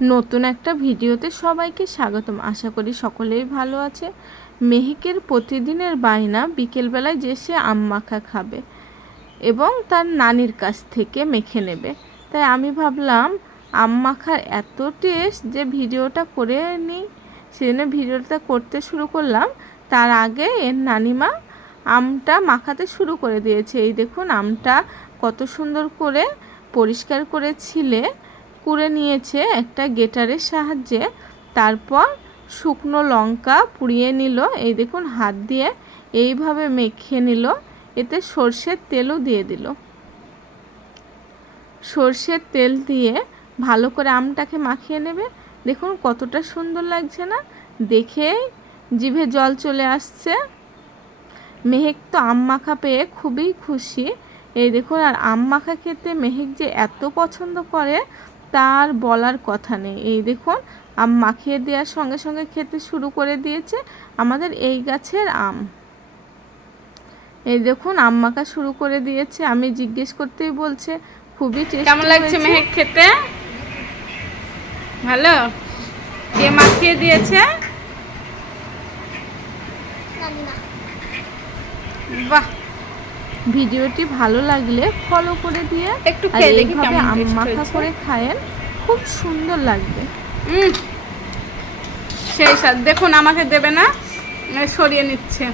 নতুন একটা ভিডিওতে সবাইকে স্বাগতম। আশা করি সকলেই ভালো আছে। মেহেকের প্রতিদিনের বায়না বিকেলবেলায় যে সে আম মাখা খাবে এবং তার নানির কাছ থেকে মেখে নেবে। তাই আমি ভাবলাম আম মাখার এত টেস্ট যে ভিডিওটা করে নিই, সেজন্য ভিডিওটা করতে শুরু করলাম। তার আগে এর নানিমা আমটা মাখাতে শুরু করে দিয়েছে। এই দেখুন আমটা কত সুন্দর করে পরিষ্কার করে ছিলে কুড়ে নিয়েছে একটা গ্রেটারের সাহায্যে। তারপর শুকনো লঙ্কা পুড়িয়ে নিল, এই দেখুন হাত দিয়ে এইভাবে মেখে নিল। এতে সর্ষের তেলও দিয়ে দিল। সর্ষের তেল দিয়ে ভালো করে আমটাকে মাখিয়ে নেবে। দেখুন কতটা সুন্দর লাগছে না? দেখেই জিভে জল চলে আসছে। মেহেক তো আম মাখা পেয়ে খুবই খুশি। এই দেখুন, আর আম মাখা খেতে মেহেক যে এত পছন্দ করে তার বলার কথা নেই। এই দেখুন আম মাখিয়ে দেওয়ার সঙ্গে সঙ্গে খেতে শুরু করে দিয়েছে আমাদের এই গাছের আম। এই দেখুন আম মাখা শুরু করে দিয়েছে। আমি জিজ্ঞেস করতেই বলছে খুবই টেস্টি। কেমন লাগছে মেহেক খেতে? ভালো? কে মাখিয়ে দিয়েছে? বাহ! ভিডিওটি ভালো লাগলে ফলো করে দিয়ে একটু খেয়ে দেখি কেমন আম মাখা করে খায়েন, খুব সুন্দর লাগবে। সেই স্বাদ। দেখুন আমাকে দেবে না, সরিয়ে নিচ্ছে।